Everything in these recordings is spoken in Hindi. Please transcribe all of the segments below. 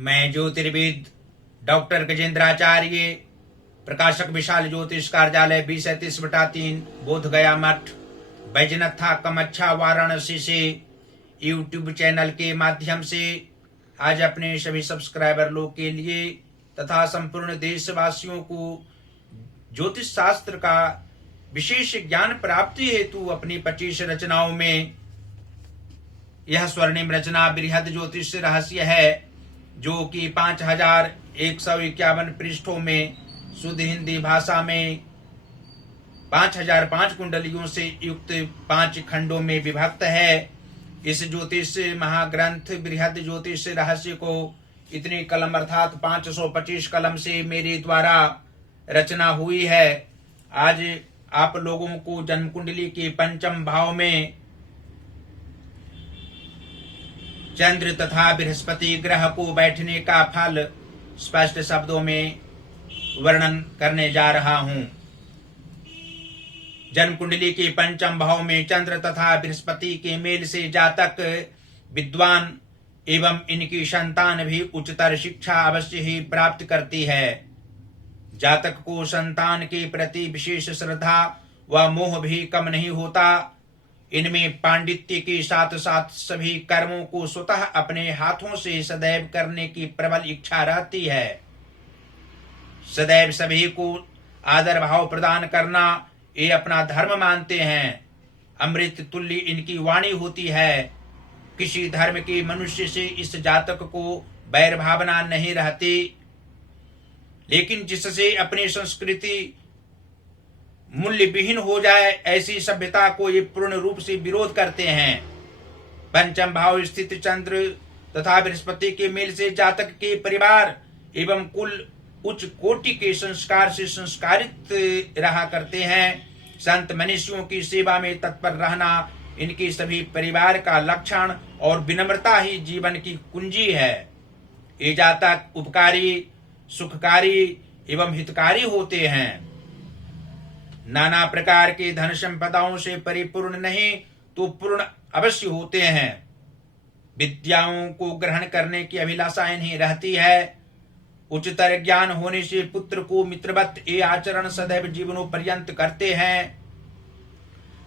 मैं ज्योतिर्विद डॉक्टर गजेंद्राचार्य, प्रकाशक विशाल ज्योतिष कार्यालय 2037/3 बोध गया मठ, बैजनाथा कमच्छा, वाराणसी से यूट्यूब चैनल के माध्यम से आज अपने सभी सब्सक्राइबर लोग के लिए तथा संपूर्ण देशवासियों को ज्योतिष शास्त्र का विशेष ज्ञान प्राप्ति हेतु अपनी 25 रचनाओं में यह स्वर्णिम रचना बृहद ज्योतिष रहस्य है, जो कि 5151 पृष्ठों में शुद्ध हिंदी भाषा में 5005 कुंडलियों से युक्त 5 खंडों में विभक्त है। इस ज्योतिष महाग्रंथ बृहद ज्योतिष रहस्य को इतनी कलम अर्थात 525 कलम से मेरे द्वारा रचना हुई है। आज आप लोगों को जन्म कुंडली के पंचम भाव में चंद्र तथा बृहस्पति ग्रह को बैठने का फल स्पष्ट शब्दों में वर्णन करने जा रहा हूं। जन्म कुंडली के पंचम भाव में चंद्र तथा बृहस्पति के मेल से जातक विद्वान एवं इनकी संतान भी उच्चतर शिक्षा अवश्य ही प्राप्त करती है। जातक को संतान के प्रति विशेष श्रद्धा व मोह भी कम नहीं होता। इनमें पांडित्य के साथ साथ सभी कर्मों को स्वतः अपने हाथों से सदैव करने की प्रबल इच्छा रहती है। सदैव सभी को आदर भाव प्रदान करना ये अपना धर्म मानते हैं। अमृत तुल्य इनकी वाणी होती है। किसी धर्म के मनुष्य से इस जातक को बैर भावना नहीं रहती, लेकिन जिससे अपनी संस्कृति मूल्य विहीन हो जाए ऐसी सभ्यता को ये पूर्ण रूप से विरोध करते हैं। पंचम भाव स्थित चंद्र तथा बृहस्पति के मेल से जातक के परिवार एवं कुल उच्च कोटि के संस्कार से संस्कारित रहा करते हैं। संत मनुष्यों की सेवा में तत्पर रहना इनके सभी परिवार का लक्षण और विनम्रता ही जीवन की कुंजी है। ये जातक उपकारी, सुखकारी एवं हितकारी होते हैं। नाना प्रकार के धन संपदाओं से परिपूर्ण नहीं तो पूर्ण अवश्य होते हैं। विद्याओं को ग्रहण करने की अभिलाषा इन्हें रहती है। उच्चतर ज्ञान होने से पुत्र को मित्रवत ये आचरण सदैव जीवनों पर्यंत करते हैं।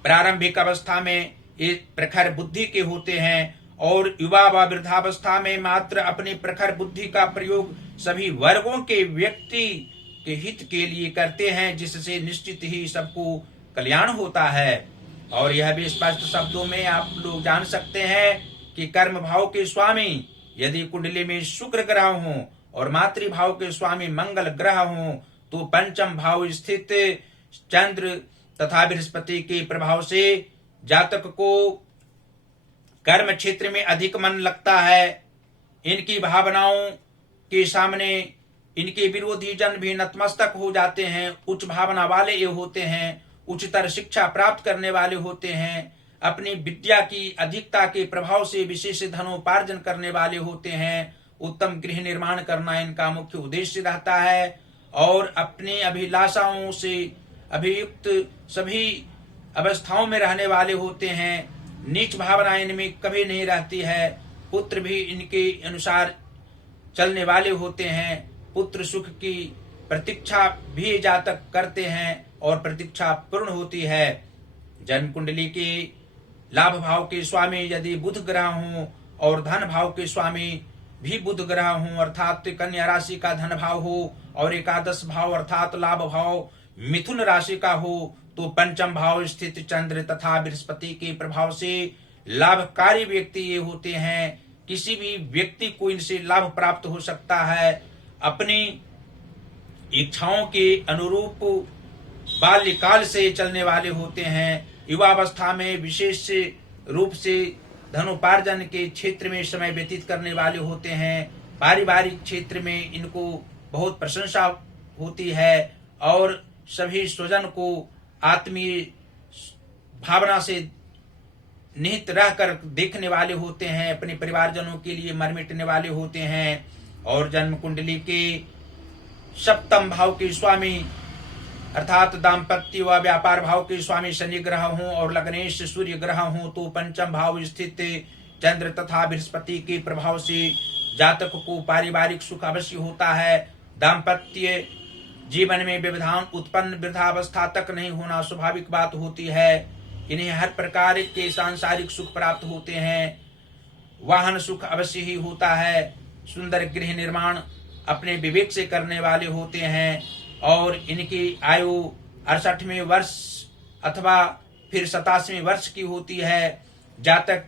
प्रारंभिक अवस्था में ये प्रखर बुद्धि के होते हैं और युवा व वृद्धावस्था में मात्र अपनी प्रखर बुद्धि का प्रयोग सभी वर्गों के व्यक्ति के हित के लिए करते हैं, जिससे निश्चित ही सबको कल्याण होता है। और यह भी स्पष्ट शब्दों में आप लोग जान सकते हैं कि कर्म भाव के स्वामी यदि कुंडली में शुक्र ग्रह हो और मातृभाव के स्वामी मंगल ग्रह हो तो पंचम भाव स्थित चंद्र तथा बृहस्पति के प्रभाव से जातक को कर्म क्षेत्र में अधिक मन लगता है। इनकी भावनाओं के सामने इनके विरोधी जन भी नतमस्तक हो जाते हैं। उच्च भावना वाले ये होते हैं, उच्चतर शिक्षा प्राप्त करने वाले होते हैं, अपनी विद्या की अधिकता के प्रभाव से विशेष धनोपार्जन करने वाले होते हैं। उत्तम गृह निर्माण करना इनका मुख्य उद्देश्य रहता है और अपनी अभिलाषाओं से अभियुक्त सभी अवस्थाओं में रहने वाले होते हैं। नीच भावना इनमें कभी नहीं रहती है। पुत्र भी इनके अनुसार चलने वाले होते हैं। पुत्र सुख की प्रतीक्षा भी जातक करते हैं और प्रतीक्षा पूर्ण होती है। जन्म कुंडली के लाभ भाव के स्वामी यदि बुध ग्रह हों और धन भाव के स्वामी भी बुध ग्रह हों, अर्थात कन्या राशि का धन भाव हो और एकादश भाव अर्थात लाभ भाव मिथुन राशि का हो, तो पंचम भाव स्थित चंद्र तथा बृहस्पति के प्रभाव से लाभकारी व्यक्ति ये होते हैं। किसी भी व्यक्ति को इनसे लाभ प्राप्त हो सकता है। अपनी इच्छाओं के अनुरूप बाल्यकाल से चलने वाले होते हैं। युवावस्था में विशेष रूप से धनोपार्जन के क्षेत्र में समय व्यतीत करने वाले होते हैं। पारिवारिक क्षेत्र में इनको बहुत प्रशंसा होती है और सभी स्वजन को आत्मीय भावना से निहित रहकर देखने वाले होते हैं। अपने परिवारजनों के लिए मर मिटने वाले होते हैं। और जन्म कुंडली के सप्तम भाव के स्वामी अर्थात दाम्पत्य व व्यापार भाव के स्वामी शनि ग्रह हों और लग्नेश सूर्य ग्रह हों तो पंचम भाव स्थित चंद्र तथा बृहस्पति के प्रभाव से जातक को पारिवारिक सुख अवश्य होता है। दाम्पत्य जीवन में व्यवधान उत्पन्न वृद्धावस्था तक नहीं होना स्वाभाविक बात होती है। इन्हें हर प्रकार के सांसारिक सुख प्राप्त होते हैं। वाहन सुख अवश्य ही होता है। सुंदर गृह निर्माण अपने विवेक से करने वाले होते हैं और इनकी आयु 68वें वर्ष अथवा फिर 87वें वर्ष की होती है। जातक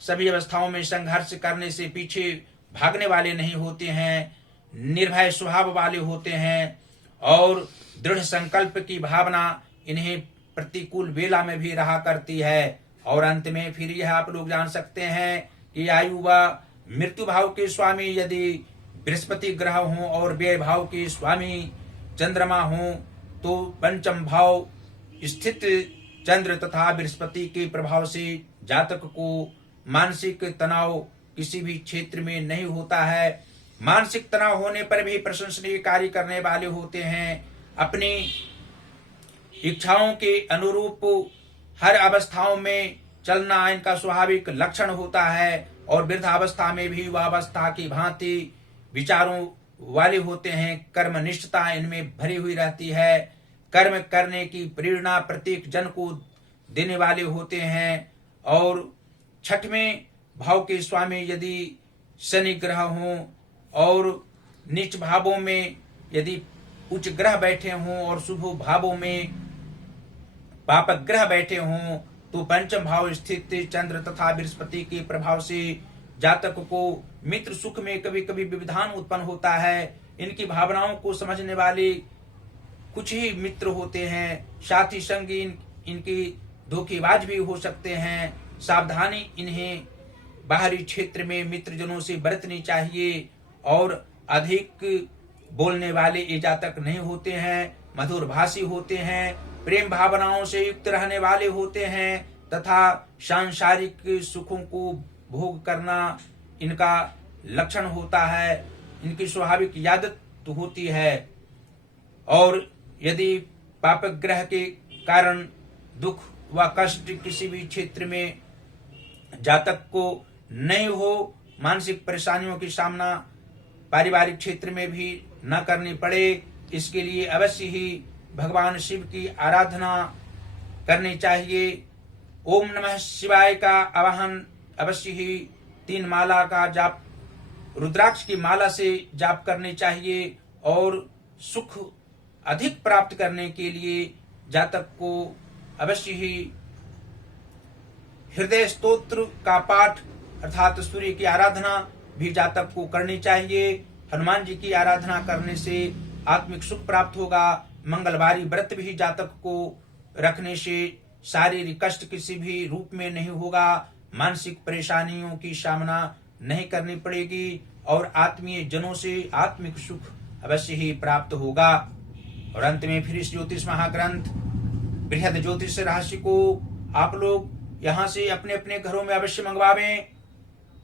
सभी अवस्थाओं में संघर्ष करने से पीछे भागने वाले नहीं होते हैं, निर्भय स्वभाव वाले होते हैं और दृढ़ संकल्प की भावना इन्हें प्रतिकूल वेला में भी रहा करती है। और अंत में फिर यह आप लोग जान सकते हैं कि आयु व मृत्यु भाव के स्वामी यदि बृहस्पति ग्रह हों और व्यय भाव के स्वामी चंद्रमा हों तो पंचम भाव स्थित चंद्र तथा बृहस्पति के प्रभाव से जातक को मानसिक तनाव किसी भी क्षेत्र में नहीं होता है। मानसिक तनाव होने पर भी प्रशंसनीय कार्य करने वाले होते हैं। अपनी इच्छाओं के अनुरूप हर अवस्थाओं में चलना इनका स्वाभाविक लक्षण होता है और वृद्धावस्था में भी वह अवस्था की भांति विचारों वाले होते हैं। कर्मनिष्ठता इनमें भरी हुई रहती है। कर्म करने की प्रेरणा प्रत्येक जन को देने वाले होते हैं। और 6वें भाव के स्वामी यदि शनि ग्रह हों और नीच भावों में यदि उच्च ग्रह बैठे हों और शुभ भावों में पापक ग्रह बैठे हों तो पंचम भाव स्थित चंद्र तथा बृहस्पति के प्रभाव से जातक को मित्र सुख में कभी कभी व्यवधान उत्पन्न होता है। इनकी भावनाओं को समझने वाले कुछ ही मित्र होते हैं। साथी संगी इनकी धोखेबाज भी हो सकते हैं। सावधानी इन्हें बाहरी क्षेत्र में मित्रजनों से बरतनी चाहिए और अधिक बोलने वाले ये जातक नहीं होते हैं। मधुर भाषी होते हैं, प्रेम भावनाओं से युक्त रहने वाले होते हैं तथा सांसारिक सुखों को भोग करना इनका लक्षण होता है। इनकी स्वाभाविक आदत होती है। और यदि पापक ग्रह के कारण दुख व कष्ट किसी भी क्षेत्र में जातक को नहीं हो, मानसिक परेशानियों की सामना पारिवारिक क्षेत्र में भी न करनी पड़े, इसके लिए अवश्य ही भगवान शिव की आराधना करनी चाहिए। ओम नमः शिवाय का आवाहन अवश्य ही 3 माला का जाप रुद्राक्ष की माला से जाप करनी चाहिए और सुख अधिक प्राप्त करने के लिए जातक को अवश्य ही हृदय स्तोत्र का पाठ अर्थात सूर्य की आराधना भी जातक को करनी चाहिए। हनुमान जी की आराधना करने से आत्मिक सुख प्राप्त होगा। मंगलवारी व्रत भी जातक को रखने से शारीरिक कष्ट किसी भी रूप में नहीं होगा। मानसिक परेशानियों की सामना नहीं करनी पड़ेगी और आत्मीय जनों से आत्मिक सुख अवश्य ही प्राप्त होगा। और अंत में फिर इस ज्योतिष महाग्रंथ बृहद ज्योतिष रहस्य को आप लोग यहाँ से अपने अपने घरों में अवश्य मंगवावें।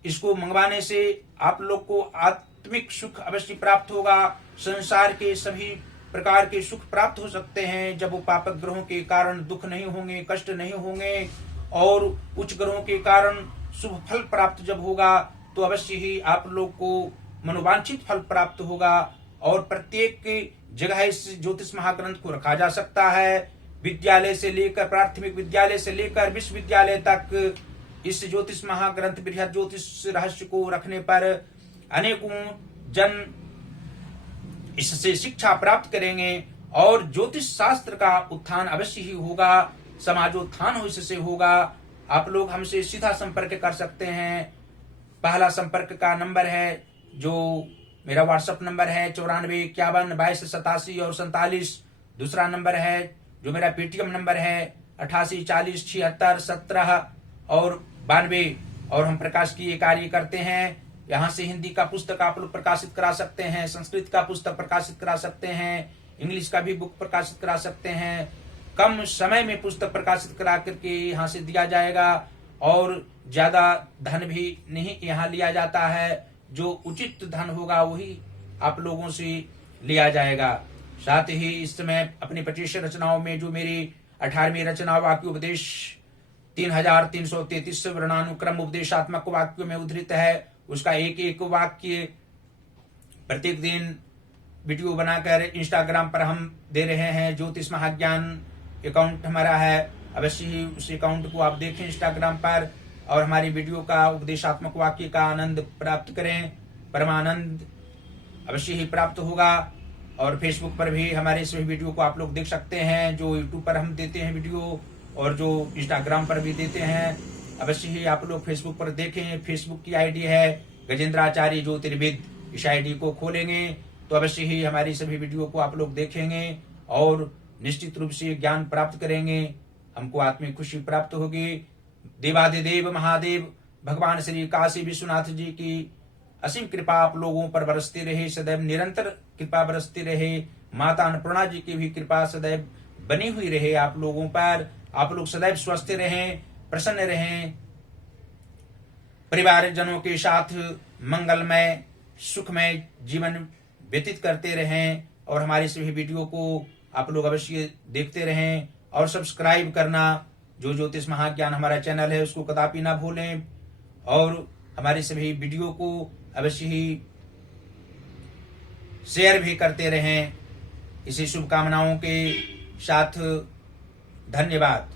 इसको मंगवाने से आप लोग को आत्मिक सुख अवश्य प्राप्त होगा। संसार के सभी प्रकार के सुख प्राप्त हो सकते हैं जब वो पापक ग्रहों के कारण दुख नहीं होंगे, कष्ट नहीं होंगे और उच्च ग्रहों के कारण शुभ फल प्राप्त जब होगा तो अवश्य ही आप लोग को मनोवांछित फल प्राप्त होगा। और प्रत्येक जगह इस ज्योतिष महाग्रंथ को रखा जा सकता है। विद्यालय से लेकर प्राथमिक विद्यालय से लेकर विश्वविद्यालय तक इस ज्योतिष महाग्रंथ बृहद ज्योतिष रहस्य को रखने पर अनेकों जन इससे शिक्षा प्राप्त करेंगे और ज्योतिष शास्त्र का उत्थान अवश्य ही होगा, समाजोत्थान हो इससे होगा। आप लोग हमसे सीधा संपर्क कर सकते हैं। पहला संपर्क का नंबर है जो मेरा व्हाट्सएप नंबर है 94 51 22 87 और 47। दूसरा नंबर है जो मेरा पेटीएम नंबर है 88 40 76 17 और 92। और हम प्रकाश की ये कार्य करते हैं। यहाँ से हिंदी का पुस्तक आप लोग प्रकाशित करा सकते हैं, संस्कृत का पुस्तक प्रकाशित करा सकते हैं, इंग्लिश का भी बुक प्रकाशित करा सकते हैं। कम समय में पुस्तक प्रकाशित करा करके यहाँ से दिया जाएगा और ज्यादा धन भी नहीं यहाँ लिया जाता है। जो उचित धन होगा वही आप लोगों से लिया जाएगा। साथ ही इस समय अपनी 25 रचनाओं में जो मेरी 18वीं रचना वाक्य उपदेश 3333 वर्णानुक्रम उपदेशात्मक वाक्यों में उद्धृत है उसका एक एक वाक्य प्रत्येक दिन वीडियो बनाकर इंस्टाग्राम पर हम दे रहे हैं। ज्योतिष महाज्ञान अकाउंट हमारा है, अवश्य ही उस अकाउंट को आप देखें इंस्टाग्राम पर और हमारी वीडियो का उपदेशात्मक वाक्य का आनंद प्राप्त करें। परमानंद अवश्य ही प्राप्त होगा। और फेसबुक पर भी हमारे सभी वीडियो को आप लोग देख सकते हैं, जो यूट्यूब पर हम देते हैं वीडियो और जो इंस्टाग्राम पर भी देते हैं। अवश्य ही आप लोग फेसबुक पर देखें। फेसबुक की आईडी है गजेंद्राचार्य ज्योतिर्विद। इस आईडी को खोलेंगे तो अवश्य ही हमारी सभी वीडियो को आप लोग देखेंगे और निश्चित रूप से ज्ञान प्राप्त करेंगे। हमको आत्मिक खुशी प्राप्त होगी। देवादिदेव महादेव भगवान श्री काशी विश्वनाथ जी की असीम कृपा आप लोगों पर बरसती रहे, सदैव निरंतर कृपा बरसती रहे। माता अन्नपूर्णा जी की भी कृपा सदैव बनी हुई रहे आप लोगों पर। आप लोग सदैव स्वस्थ रहें, प्रसन्न रहें, परिवारजनों के साथ मंगलमय सुखमय जीवन व्यतीत करते रहें। और हमारी सभी वीडियो को आप लोग अवश्य देखते रहें और सब्सक्राइब करना, जो ज्योतिष महाज्ञान हमारा चैनल है उसको कदापि ना भूलें। और हमारी सभी वीडियो को अवश्य ही शेयर भी करते रहें। इसी शुभकामनाओं के साथ धन्यवाद।